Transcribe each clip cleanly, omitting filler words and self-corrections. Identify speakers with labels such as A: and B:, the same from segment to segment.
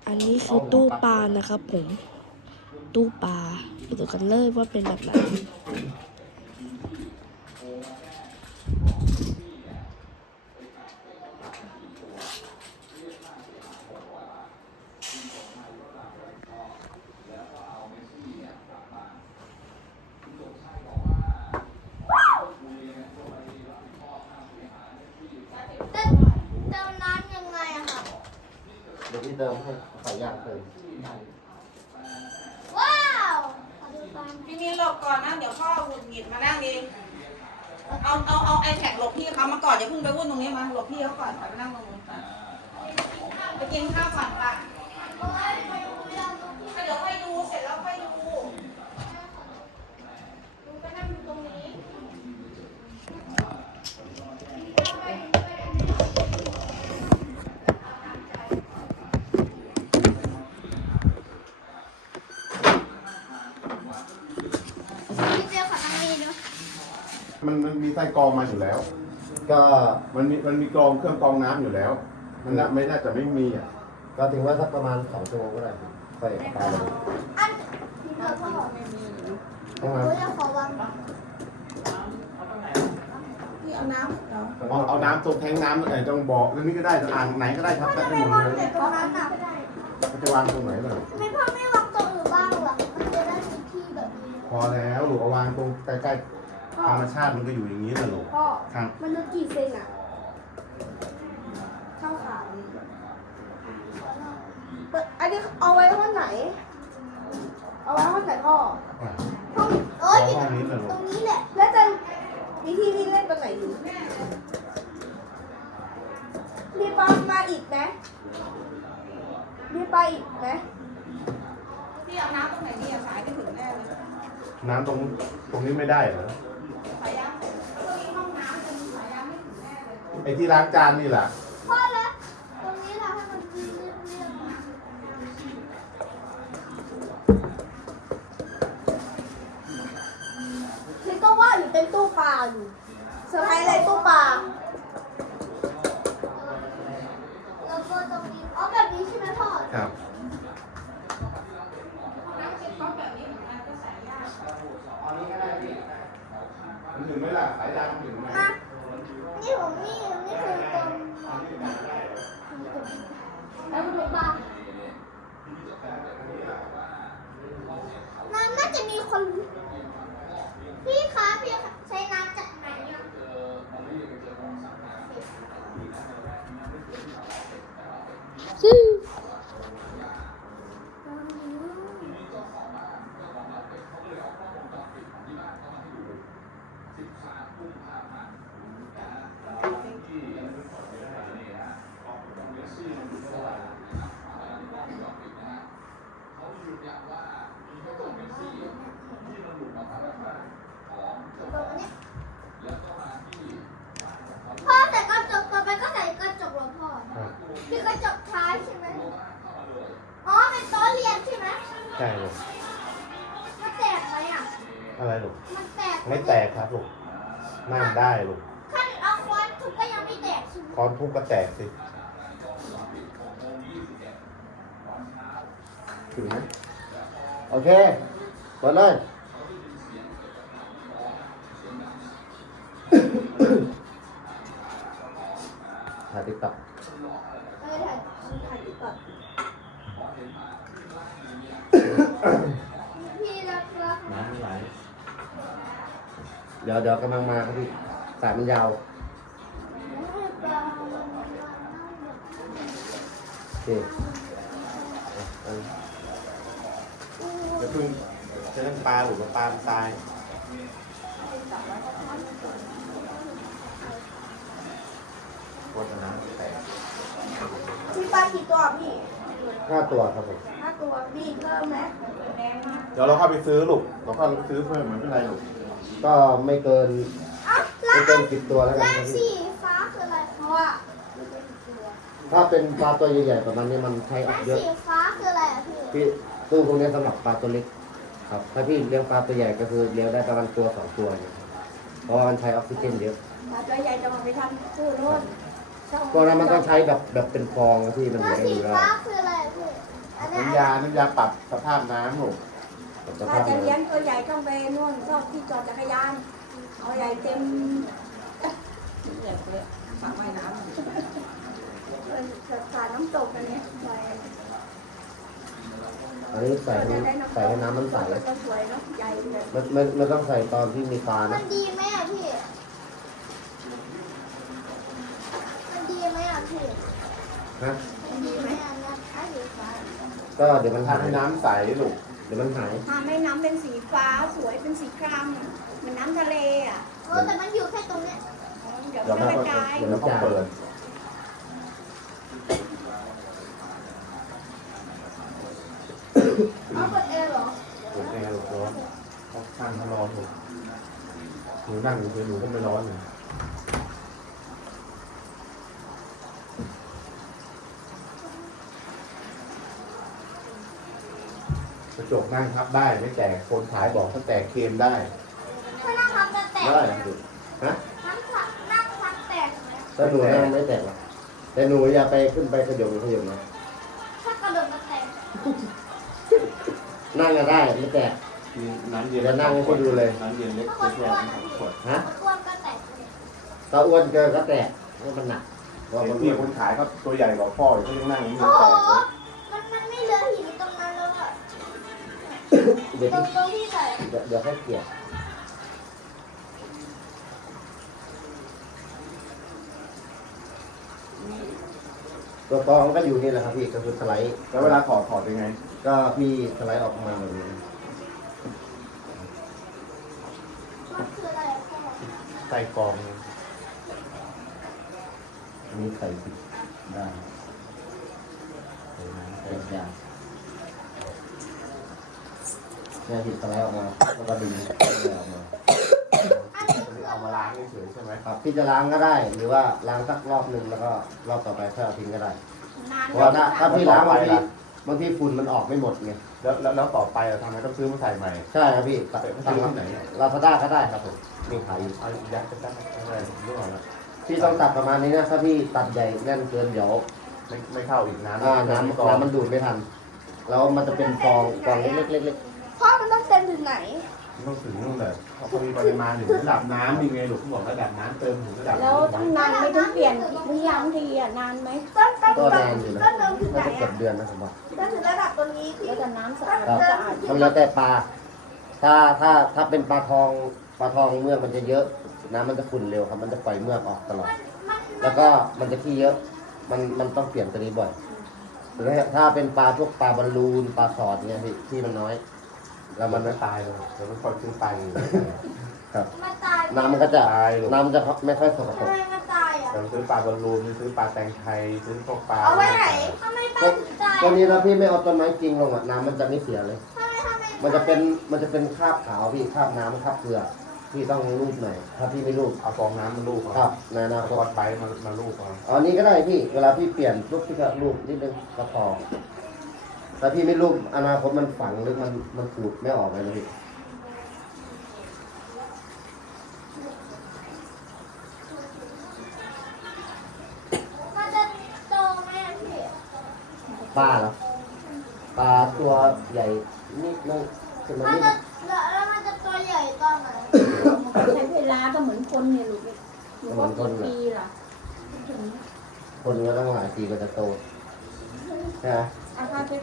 A: อันนี้คือตู้ปลานะครับผม ตู้ปลาไปดูกันเลยว่าเป็นแบบไหน
B: เติมน้ำยังไงอะค่ะ
C: เดี๋ยวพี่เติมให้ใส่ยางเติม
B: ว้าว
D: พี่มิ้นหลบก่อนนะเดี๋ยวพ่อหงุดหงิดมานั่งเองเอาไอแท็กหลบพี่เขามาก่อนอย่าเพิ่งไปวุ่นตรงนี้มาหลบพี่เขาก่อนไปนั่งตรงนู้นไปกินข้าวก่อนป่ะเดี๋ยวค่อยดูเสร็จแล้วค่อยดูไปนั่งตรงนี้
B: พี่เจียวขอนั่งนี่ด้วย
E: มันมีไส้กรองมาอยู่แล้ว
C: ก็
E: มันมีกรองเครื่องกรองน้ำอยู่แล้ว มันไม่น่าจะไม่มีอ่ะ
C: ก็ถึงว่าสักประมาณ2 ชั่วโมงก็ได้ค่อยเอาปลาลง
B: อันพี่เจียวพ่อ
C: ต้องมา
B: โอ้ยขอวาง
D: พี่เอาน้ำเดี๋ยว
E: เอาน้ำตรงแทงน้ำตรงบ่อตรงนี้ก็ได้อ่างไหนก็ได้ครับได้
B: ทำไม
E: หมด
B: วาง
E: เลย
B: แต่ตรงนั้นน่ะ
E: มันจะวางตรงไหนล่ะ
B: ทำไมพ่อไม่วางตรงอื่นบ้างล่ะมันจะได้มีที่แบบนี้
E: พอแล้วหรือเอาวางตรงใกล้ๆธรรมชาติมันก็อยู่อย่างนี้แหละลูก
B: พ่อ
E: ครับ
B: มันลึกกี่เซนอะเท่าขาอันนี้เอาไว้ห้องไหน เอาไว้ห้องไหนพ่อ ห้องเอ้ย
E: ห้องนี้แหละลู
B: ตร
E: ก
B: งนี้แหละ แล้วจะมีที่ที่เล่นตรงไหนอยู่มีปลามาอีกไหมมีปลาอีกไหม
D: พี่เอาน้ำตรงไหนดีอะสายไม่ถึงแน่เลย
E: น้ำตรงนี้ไม่ได้เหรอ
D: สายยางตรงนี้ห้องน้ำเป็นสายยางไม่ถึงแน่เลย
E: ไอ้ที่ล้างจานนี่แหละ
B: พ่อแล้วตรงนี้เราให้มันเรียบๆนี่ก็ว่าอยู่เป็นตู้ปลาอยู่เซอร์ไพรส์อะไรตู้ปลาแล้วก็ตรงนี้อ๋อแบบนี้ใช่ไหมพ่อ
E: ครับ
D: น้ำเป็นก๊อกแบบนี้เหมือนกันก็สายยาง
E: มันถึงไหมล่ะสายยางมันถึงไหม
B: มานี่ผมนี่คือตรงแล้วดูปลาน้ำน่าจะมีคน พี่คะพี่ใช้น้ำจากไหนอ่ะซึ่งพ่อใส่กระจกต่อไปก็ใส่กระจกเหรอพ่อ
E: ครับ
B: คือกระจกท้ายใช่ไหมอ๋อเป็นโต๊ะเรียนใช่ไหม
E: ใช่ลูก
B: มันแตกไหมอ่ะ
E: อะไรลูก
B: มันแตกห
E: ไม่แตกครับลูกนั่งได้ลูก
B: ขั้นเอาควันทุกก็ยังไม่แตกใช่ไหม
E: ค้อนทุบก็แตกสิถึงไหม
C: โอเคเปิดเลย ถ่ายติ๊กต็อก
B: ถ่ายก่อนพี่รัก
C: น้ำไม่ไหลเดี๋ยวกำลังมาครับพี่สายมันยาวโอเคเอา
E: จะพึ่งจะเล่นปลาหรือว่าปลาตายโฆษณาแตก
B: มีปลากี่ตัวพี่
C: 5 ตัวครับผม
B: 5 ตัวมีเพิ่มไหม
E: เดี๋ยวเราเข้าไปซื้อลูกเราเข้าไปซื้อเพิ่มไม่เป็นไรลูก
C: ก็ไม่เกิน
B: อ่ะ
C: ไม่เกิน10 ตัวแล้วกัน
B: แล้ว
C: ครับ
B: สี
C: พี่
B: ฟ้าคืออะไรเพราะว่า
C: ถ้าเป็นปลาตัวใหญ่ๆประมาณนี้มันใช้อ
B: แล้
C: อก
B: ว
C: เยอะ
B: สีฟ้าคืออะไรอ่ะพี่
C: พี่ตู้พวกนี้สำหรับปลาตัวเล็กครับ ถ้าพี่เลี้ยงปลาตัวใหญ่ก็คือเลี้ยงได้ประมาณตัว2 ตัวเนี่ยเพราะว่ามันใช้ออกซิเจนเยอะ
B: ปลาตัวใหญ่จะมาไปทำตู้โน่น
C: พวกนั้นมันต้องใช้แบบเป็นฟองที่มันเห
B: แล้
C: ลื
B: ว
C: ออ
B: สี
C: ยู่แล้ว
B: ฟ้าคืออะไรอ่ะพี่
E: น้ำยาปรับสภาพน้ำลูก
C: ส
F: ถ้า
C: ภาพ
F: จะ
C: น้
F: เลี้ยงตัวใหญ่ต้องไปนู่นต้องที่จอดจักรยาน เอาใหญ่เต็ม
D: เด็กเลยฝากไว้น้ำ
F: สาดน้ำตกกันเนี่ยใหญ่
C: ำอันนี้ใส่ให้น้ำมันใส
F: ก็สวยเนาะใหญ่เลย
C: ไม่ต้องใส่ตอนที่มีปลา
B: มั
C: นะ
B: นดีไหมอ่ะพี่ มันดีไหมอ่ะพี่
C: ฮะ
B: มันดีไหมอ่ะนะไอ้สีฟ้า
C: ก็เดี๋ยวมันหาย
E: ทำให้น้ำใสลูก
C: เดี๋ยวมันหาย
F: ทำให้น้ำเป็นสีฟ้าสวยเป็นสีครามเหมือนน้ำทะเลอ่ะ
B: แต่มันอยู่แค่ตรงเนี้ย
F: เดี๋ยว
E: เดี๋ยว
F: มัน
E: แม่
F: กระจาย
E: เดี๋ยวเราเปิด
B: เอาเปิดเองเหรอ
E: เปิดแอร์ลูกร้อนเขาข้างเขาร้อนลูกหนูนั่งอยู่เฉยหนูก็ไม่ร้อนเลยกระจกนั่งทับได้ไม่แตกคนขายบอกถ้าแตกเคลมได้
B: ถ้านั่งทับจะแตก
C: ได้
B: ไหม
C: ฮะ
B: นั่งทับแตกไหม
C: ถ้าหนูนั่งไม่แตกหรอกแต่หนูอย่าไปขึ้นไปขยมนะ
B: ถ้ากระโดดมาแตก
C: นั่งก็ได้ไม่แตก
E: มีน้ำเย็น
C: เดี๋ยวนั่งให้ดูเลย
E: น้ำเย็นเล็ก
B: ถ้าคน
E: แค่
B: อ้วน
E: ส
B: อ่ะ
E: อง
B: พี่
E: ขวด
C: ฮะ
B: อ้วนก็แตกเลย
C: ถ้าอ้วนเกินก็แตกเพราะมันหนักเพราะ
E: เห็
C: มัน น
E: พี่คนขายเขาตัวใหญ่กว่าพ่ออยู่เขายังนั่งไม่
B: โอ้
E: แต
B: โห
E: กเลย
B: มันไม่เหลือหินตรงนั้นแล้วอ่ะ
C: เดี๋ยว
B: ตรงที่ใส่
C: เดี๋ยวให้เกลี่ยตัวกรองก็อยู่นี่แหละครับพี่ก็คือสไลด์
E: แล้วเวลาถอดยังไง
C: ก็พี่สไลด์ออกมาแบบนี้
B: มันคืออะไรอ่ะพ่อ
E: ใส่กรอง
C: อันนี้ใส่ผิดได้ใส่ยางเนี่ยผิดสไลด์ออกมาแล้วก็ดึงสไลด์ออกมา
B: อันนี้คือ
E: เอามาล้างเฉยๆใช่ไหม
C: ครับพี่จะล้างก็ได้ หรือว่าล้างสักรอบหนึ่งแล้วก็รอบต่อไปถ้าเอาทิ้งก็ได้
F: นาน
C: เพราะว่าถ้าพี่ล้างบางทีฝุ่นมันออกไม่หมดไง
E: แล้วต่อไปทำไมต้องซื้อมาใส่ใหม่
C: ใช่ครับพี่
E: ซื้อที่ไหน
C: ลาซาด้าก็ได้ครับผมมีขายอยู่
E: เอายัดไปตั้งอะไรรู้หรอนะ
C: พี่ต้องตัดประมาณนี้นะถ้าพี่ตัดใหญ่แน่นเกินเดี๋ยว
E: ไม่เข้าอีกน้ำ
C: น้ำมันดูดไม่ทัน แล้วมันจะเป็นฟองเล็ก
B: พ่อมันต้องเต็มถึงไหน
E: ต้องถึงนู่นเลยเขามีปริมาณถึงระดับน้ำมีไงลูกเขาบอกระดับน้ำเติมถึงระดับ
F: แล้วต้องนานไม่ต้องเปลี่ยนหรือย้ำทีอ่ะนานไหม
C: ๆก็นานอยู่นะ
B: ก็เติมถึงไหน
C: น่าจะเกือ
B: อ่ะ
C: บเดือนนะผมว่า
B: เติมถึงระดับตรงนี้พี่
F: แล้วแต่น้ำสะอาด
C: ครับ
F: สะอาด
C: มันแล้วแต่ปลาถ้าเป็นปลาทองเมือกมันจะเยอะน้ำมันจะขุ่นเร็วครับมันจะปล่อยเมือกออกตลอด แล้วก็มันจะขี้เยอะ มันต้องเปลี่ยนตัวนี้บ่อยหรือถ้าเป็นปลาพวกปลาบอลลูนปลาสอดเนี่ยพี่ที่มันน้อย แล้วมัน
E: ไม่ตายเลยเดี๋ยวมันคอยขึ้นไป
C: ครับ
B: มันตาย
C: น้ำมันก็จะ
E: ตายลูก
C: น้ำมันจะไม่ค่อยสกปร
B: ทำ
C: ก
B: ไมมันตายอ่ะ
E: เราซื้อปลาบอลลูนซื้อปลาแตงไทยซื้อพวกปลา
B: เอาไว้ไหนทำไมปลาถึงตาย
C: ตัวนี้ถ้าพี่ไม่เอาต้นไม้จริงลงอ่ะน้ำมันจะไม่เสียเลย
B: ทำไม
C: มันจะเป็นคราบขาวพี่คราบน้ำคราบเกลือพี่ต้องรูปหน่อยถ้าพี่ไม่รูป
E: เอาฟองน้ำมันลูก
C: ครับในอนาค
E: เอา
C: ต
E: วัดไปมาลูกเอา
C: อ๋อนี้ก็ได้พี่เวลาพี่เปลี่ยนรูปพี่ก็รูปนิดนึงก็พอถ้าพี่ไม่รูปอนาคตมันฝังหรือมันขูดไม่ออกเลยนะพี่
B: มันจะโตไหมอ่ะพี่
C: ปลาเหรอปลาตัวใหญ่นิดนึงขึ้นมา
B: มัน
C: นิด
B: จะแล้วมันจะตัวใหญ่ตอนไหน
F: ใช้เวลาก็เหมือนคนเนี่ยลูกหนูว่ากี่ปีล่ะถึง
C: คนก็ต้องหลายปีก็จะโตใช่ไหม
F: อาคาเป็น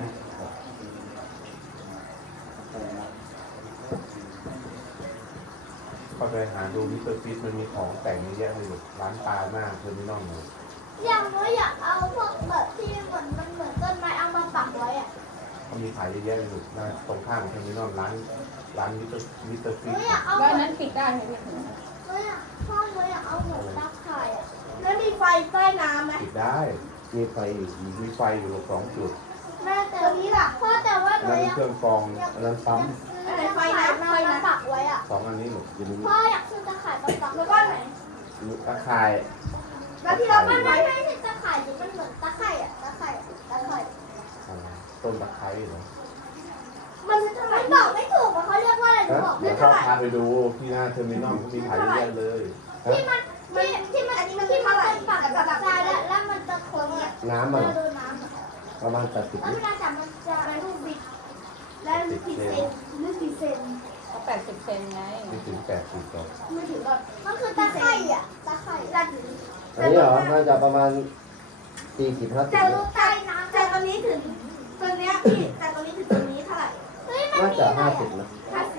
E: ก็ไปหาดูมิสเตอร์ฟิชมันมีของแต่งเยอะแยะเลยลูกร้านปลาหน้าเทอร์มินอลเลย
B: อย่างน้อยอยากเอาพวกแบบที่มันเหมือนต้นไม้เอามาปักไว้อ่ะ
E: เขามีขายเยอะแยะเลยลูกหน้าตรงข้ามเทอร์มินอลร้านมิสเตอร์
B: ห
E: ฟิ
B: นู
E: ช
B: อยากเอา
F: แล้ว
B: เหมือน
F: นั้นปิดได้ไหมเนี่ย
B: หนูอยากพ่อหนูอยากเอาเหมือนตาข่ายอ่ะแล้วมีไฟใต้น้ำไหม
E: ปิดได้
C: มีไฟอีก
E: มีไฟอยู่ลูก2 จุด
B: แม่แต่นี้ล่ะพ่อแต่ว่าหนู
E: นั่น
B: อยาก
E: เครื่องกรอง
C: อันนั้นปั๊ม
B: ซื้อไฟน้ำมาปักไว้อ่ะ
E: 2 อันนี้ลูกอยู่ใน
B: พ่ออยากซื้อตะข่ายมาปักแล้วก็ไหน
E: ตะข่าย
B: แล้วที่เราไม่ใช่ตะข่ายที่มันเหมือนตะข่ายอ่ะตะข่าย
E: ต้นตะไคร้เหรอ
B: มันบอกไม่ถูกว่าเขาเรียกว่าอะไรหนูบอก
E: เดี๋
B: ไม่
E: ยว
B: เท่า
E: เขา
B: ไหร่
E: พาไปดูที่หน้าเทอร์มินอลเขามีขายเยอะแยะเลย
B: ที่มันอันนี้มันที่มันเป็นปักกับทรายแล้วมันจะโค้งอ่ะ
C: น้ำมัน
B: ดูน้ำ
C: ประมาณ80
B: แล้ว
C: ลิ
B: เว
C: ตร
B: ลาจับมันจะอะไรลูกบิดแล้วกี่เซนหรือกี่เซน
D: เขา80 เซนไง
E: ไม่ถึง80หรอก
B: ไม่ถึงแบบมันคือตะไคร่อะตะไคร่ระดับ
C: อันนี้เหรอน่าจะประมาณ40-50
B: แต่
C: ลิต
B: ลู
C: ร
B: กใต้น้ำแต่ตอนนี้ถึงตัวเนี้ยพี่แต่ตอนนี้ถึงตัวนี้เท่าไหร่เฮ้ยมัน
C: น่า
B: มี
C: จะ
B: อะไร
C: 50นะ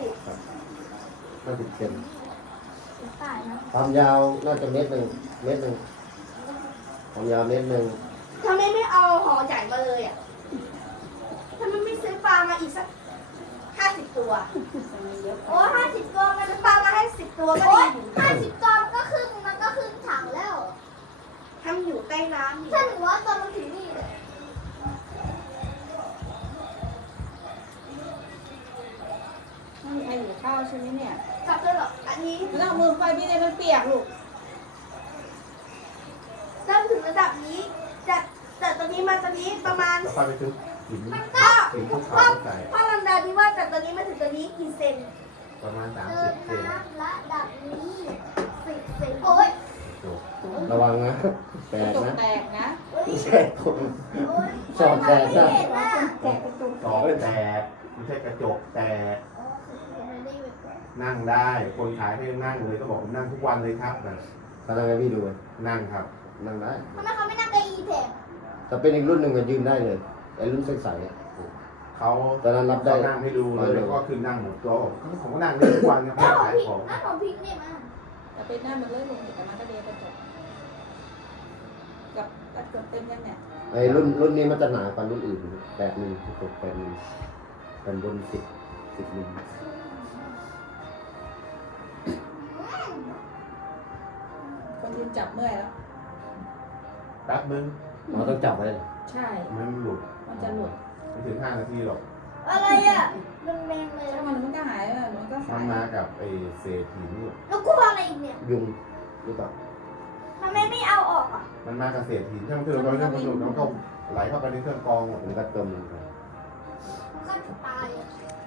B: 50
C: 50 เซน
B: ใต้นะ
C: ความยาวน่าจะเมตรหนึ่งความยาวเมตรหนึ่ง
B: ทำไมไม่เอาห่อใหญ่มาเลยอ่ะทำไมไม่ซื้อปลามาอีกสัก50 ตัว โอ้50 ตัวมันจะปลามาให้10 ตัวก็ดีอยู่50 ตัวมันก็ครึ่งถังแล้วทำอยู่ใต้น้ำถ้าหนูว่าตัวมันถึงนี่เลย
D: ไม่มีใครอยู่ข้าวใช่ไหมเนี่ย
B: จับเลยเหรออันนี้
D: แล้วเอามือไฟพี่เลยมันเปียกลูก
B: เริ่มถึงระดับนี้จากตอนนี้มาตอนนี้ประมาณ
E: แล้วค่อยไปซื้อหิน
B: มันก็
E: หินภูเขาใส่
B: พ่อลันดาดีว่าจากตอนนี้มาถึงตอนนี้กี่เซน
E: ประมาณ30 เซน
B: น้ำระดับนี้10 เซนโอ้ย
E: จบ
C: ระวังนะแต
D: กระ
C: ก
D: จก
C: นะ
D: แตกนะ
C: ไม่ใช่คน ชอบแตกนะ
B: เห็นนะ
F: แจกกระจุก
E: สองแตกไม่ใช่กระจกแตกนั่งได้ คนขายให้นั่งเลยก็บอกผมนั่งทุกวันเลยครับนะ
C: ตอนนั้นให้พี่ดู
E: นั่งครับ
C: นั่งได้
B: ทำไมเขาไม่นั่งเก้าอี้แทน
C: แต่เป็นอีกรุ่นหนึ่งก็ยืนได้เลยไอ้รุ่นใสๆอะ
E: เขา
C: ตอนนั้นรับได้
E: เขานั่งให้ดูเลยแล้วก็ขึ้นนั่งหมดตัวผมก็นั่งได้ทุกวันครับ
B: น้าของ
E: ขาย
B: พิง
E: ของ
B: น้าของพิงเนี่ยมา
D: แต่เป็นหน้ามันเลื่อนลงแต่มันก็เดกระจกกับกระจกเต็มยังเนี่ย
C: ไอ้รุ่นนี้มันจะหนากว่ารุ่นอื่น8 มิล16 8 มิลเป็นรุ่น10 มิล
D: คนยืนจับเมื่อยแล้ว
E: แป๊บนึง
C: เราต้องจับไว้เลย
D: ใช่
E: มันหลุด
D: มันจะหลุด
E: ไม่ถึง5 นาทีหรอก
B: อะไรอ่ะแรงๆเลย
D: ถ้ามันก็หายแล้วมันก็
E: มั
D: หาน ย
E: มากับไอ้เศษหินเนี่ย
B: แล้วกลัวอะไรอีกเนี่ย
C: ยุงหรือเปล่า
B: ทำไมไม่เอาออกอ่ะ
E: มันมากับเศษหินถ้ามันเถื่อนเราจะมันหลุดแล้วมันก็ไหลเข้าไปในเครื่องกรองหมด
C: มันก็จมลงไป
B: มันก็จะตายอ่ะ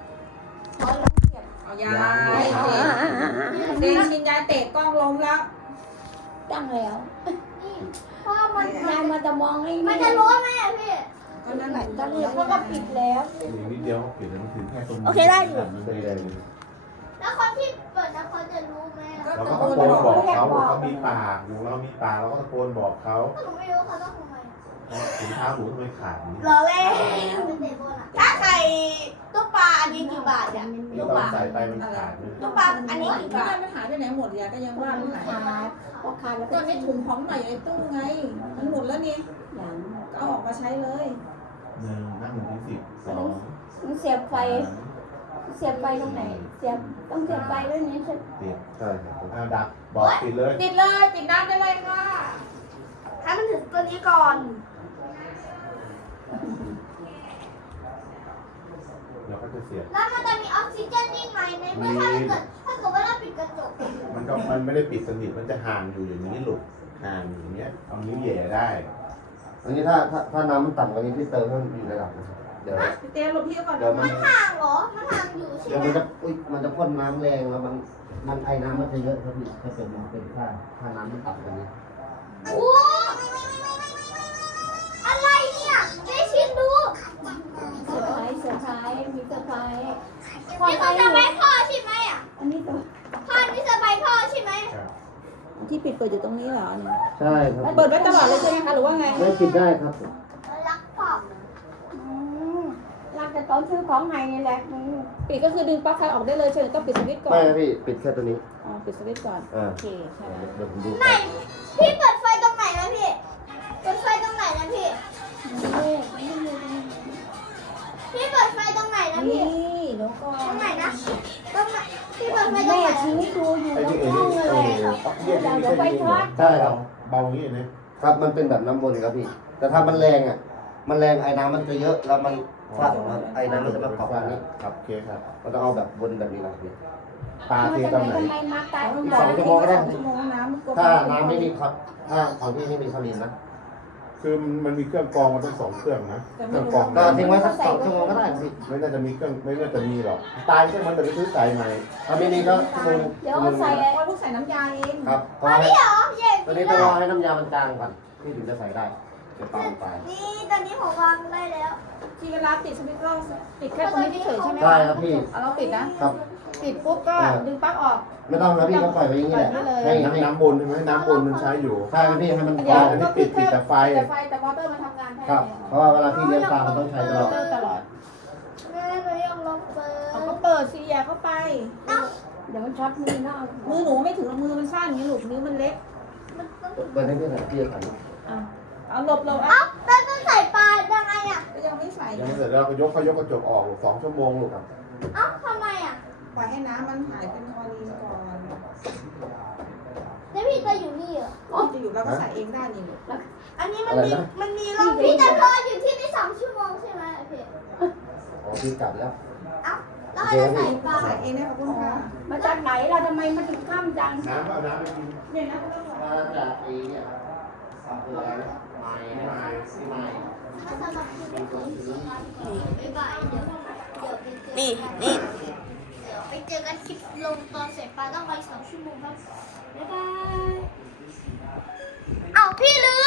D: เอายายเด็กกินยาเตะกล้องล้มแล้ว
F: ตั้งแล้ว
B: นี่พ่อมัน
F: ยายมาจะมองให้
B: มันจะรู้ไหมอ่ะพี่
D: ก็นั่นแหละ
F: ตั้งแล้วเขาก็ปิดแล้ว
E: อีกนิดเดียวเขาปิดแล้วมันถึงแค่ตรงนี้
B: โอเคได้อยู่
E: มัน
C: เป็น
E: ไม่
C: แร
E: ได้
C: ง
B: แล้วคนที่เปิดแล้วเขาจะรู้ไหมอ่ะ
D: ก็
E: เรา
D: ตะ
E: ก็
D: โก
E: ตะ
D: น
E: โกน
D: บบ อ
E: อก กเขาเขามีปากหนูเรามีปากเราก็ตะโกนบอกเขา
B: ก็หนูไม่รู้เขาต้องทำไมอ่ะ
E: ถุงเท้าหนูทำไมขาดนี้
B: รอเล่นเป็นเตะบอลอ่ะถ้าใครตู้ปลาอันนี้กี่บาทเนี่ย
E: ที่
B: ตู้
E: ตอ
B: ป
E: น
B: ลา
E: ใส่ไปมันขาดเลย
B: ตู้ปลาอันนี้กี่บาท
D: มันหายไปไหนหมดยาก็ยังว่ามันหาย
F: ขาดพอขาดแล้ว
D: ตอนนี้ถุงของใหม่ในตู้ไง มันหมดแล้วนี่
F: อย่าง
D: ก็เอาออกมาใช้เลย
E: 1นั่ง1 ถึง 10 2
F: มันเสียบไฟตรงไหน ต้องเสียบไฟด้วยนี่ใช่
E: ติด
C: ใช่ครับ
E: เอาดักบอกติดเลย
D: ปิดเลยปิดน้ำได้เลยค่ะ
B: ให้มันถึงตัวนี้ก่อน
E: เราก็จะเสียบ
B: แล้วมันจะมีออกซิเจนนิ่งไหมในเมื่อถ้าเกิดว่าเราปิดกระจก
E: มันไม่ได้ปิดสนิทมันจะห่างอยู่อย่างนี้หลุดห่างอย่างเงี้ยเอานิ้วแหย่ได้
C: อันนี้ถ้าน้ำมันต่ำกว่านี้พี่เติมให้มันอยู่ระดับนะครับเดี๋ยว
D: พี่เต้หลบพี่ก่อน
C: เดี๋ยวมัน
B: ห่างเหรอ มันห่างอยู่ใช่
C: เดี๋ยว
B: ไหม
C: มันจะพ่นน้ำแรงแล้วมันไอ้น้ำมันจะเยอะครับพี่ถ้าเกิดมันเป็นถ้าน้ำมันต่ำกว่านี้
B: โอ้อะไรเนี่ยได้ชิมดู
F: เซอร์ไพรส์มีเซอร์ไพรส์
B: นี่เขาจะไปพ่อใช่ไหมอ่ะ
F: อันนี้ตัว
B: พ่อนี่จะไปพ่อใช่ไหม
D: ที่ปิดเปิดอยู่ตรงนี้เหรอเนี่ย
C: ใช่ครับ
D: เปิดไว้ตลอดเลยใช่ไหมคะหรือว่าไง
C: ไม่ปิดได้ครับ
B: รักพ่อ
F: รักแต่ตอนซื้อของใหม่นี่แหละมึง
D: ปิดก็คือดึงปลั๊กไฟออกได้เลยใช่ไหมต้องปิดสวิตช์ก่อน
C: ไม่ครับพี่ปิดแค่ตัวนี้
D: อ๋อปิดสวิตช์ก่อน
C: อ่า
D: โอเคใช่ไหม
C: เดี๋ยวผมดู
B: ไหนพี่เปิดไฟตรงไหนนะพี่ เปิดไฟตรงไหนนะพี่ พี่เปิดไฟตรงไหนนะพี่
D: นี่เดี๋ยวก่อ
B: ตร
D: น
B: งไหนนะตรงไหนพี่เปิดไฟตรง
F: แม่
B: ไหน
F: ชี้ดูอยู่
E: ไอ้
F: ใน
E: ที่เอ็น
F: ห้อง
E: นี่
F: เลย
E: เดี๋ยวไฟช็อต
C: ใช่ครับ
E: เบาอย่างนี้เลย
C: ครับมันเป็นแบบน้ำวนครับพี่ แต่ถ้ามันแรงอ่ะ มันแรงไอ้น้ำมันจะเยอะแล้วมันฟาดไอ้น้ำมันจะมาเกาะตรงนี้
E: ครับโอเคครับ
C: มันต้องเอาแบบวนแบบนี้นะครับพี่
E: ปลาเทตอนไหน
F: ทำไมมาตาย
C: อีก2 ชั่วโมงก็ได้
D: 2 ชั่วโมงน้ำมันกลม
C: ถ้าน้ำไม่มีครับ ถ้าของพี่ไม่มีคาลินนะ
E: คือมันมีเครื่องกรองมันต้อง2 เครื่องนะเครื่องกรอง
C: ก็ทิ้งไว้สัก2 ชั่วโมงก็ได้ครับพี่
E: ไม่น่าจะมีเครื่องไม่น่าจะมีหรอกตายใช่ไหมแต่ไปซื้อสายใหม่
C: ถ้าไม่มีก็ชั่วโมง
F: เดี๋ยวเอาใส่
D: ว่าลูกใส่น้ำยาเอง
C: ครับ
B: อ๋อนี่เหรอเย็น
C: ตอนนี้ต้องรอให้น้ำยามันจางก่อนพี่ถึงจะใส่ได้จะต้องไป
B: นี่ตอนนี้ผมวางได้แล้ว
D: ที่เวลาติดสวิตช์ก็ติดแค่ตรงนี้เฉยๆใช่ไหม
C: ใช่ครับพี่
D: เอาเราปิดนะ
C: ครับ
D: ปิดปุ๊บก็ดึงปลั๊กออก
C: ไม่ต้องนะพี่ก็ปล่อยไว้อย่างนี้แหละ
D: ปล่อยไว้เลย
C: ให้
E: น้ำบนใช่ไหมน้ำบนมันใช้อยู่
C: ใช่ครับพี่ให้มันพ
D: เดี๋ย
C: อ
D: ว
E: อันนี้
D: ก็คือ
E: ปิดแต่ไฟ
D: แต่มอเตอร์มันทำงานแทน
C: ครับ เพราะว่าเวลาพี่เลี้ยงปลามันต้องใช้ตลอด
D: มอเตอร์ตลอด
B: แม่หนูอยากลองเปิด
D: เขาก็เปิดสิอย่าเข้าไป
F: เดี๋ยวมันช็อตมือนะเอา
D: มือหนูไม่ถึงมือมันสั้นอย่างนี้ลูกนิ้วมันเล็ก
B: มันต้อง
C: เปิดให้พี่หน่อยพี่จะถ่าย
D: เอาหลบ
B: เอ้าแล้วต้องใส่ปลายังไงอ่ะ
D: ก็ยังไม่ใส่
E: ยังไม่เสร็จแล้วก็เขายกกระจกออกลูก2 ชั่วโมงลูกครับ
B: เอ้าทำไมอ่ะ
D: ปล่อยให้น้ำมันหายเป็นคลอรีนก่อน
B: แล้วพี่จะอยู่นี่เหรอ
D: จะอยู่เราก็ใส่เองได้นี่ลูก
B: อันนี้มันมีรอบพี่จะรออยู่ที่นี่2 ชั่วโมงใช่ไหมพี่
C: อ๋อพี่กลับแล้ว
B: เอ้าแล้วเราจะใส่ปลา
D: ใส่เองได้ขอบคุณค่ะ
F: มาจากไหนล่ะทำไมมันถึงข้ามจัง
E: น้ำก็เอาน้ำไปกิน
D: เนี่ยนะก็ต้อง
C: มาจากไอ้เนี่ยอำเภออะไรนะไม้ไม้
B: ถ้าสำหรับคุณบ๊ายบายเดี๋ยวไปเจอ
A: นี่
B: เดี๋ยวไปเจอกันคลิปลงตอนเสร็จปลาต้องไป2 ชั่วโมงครับบ๊ายบาย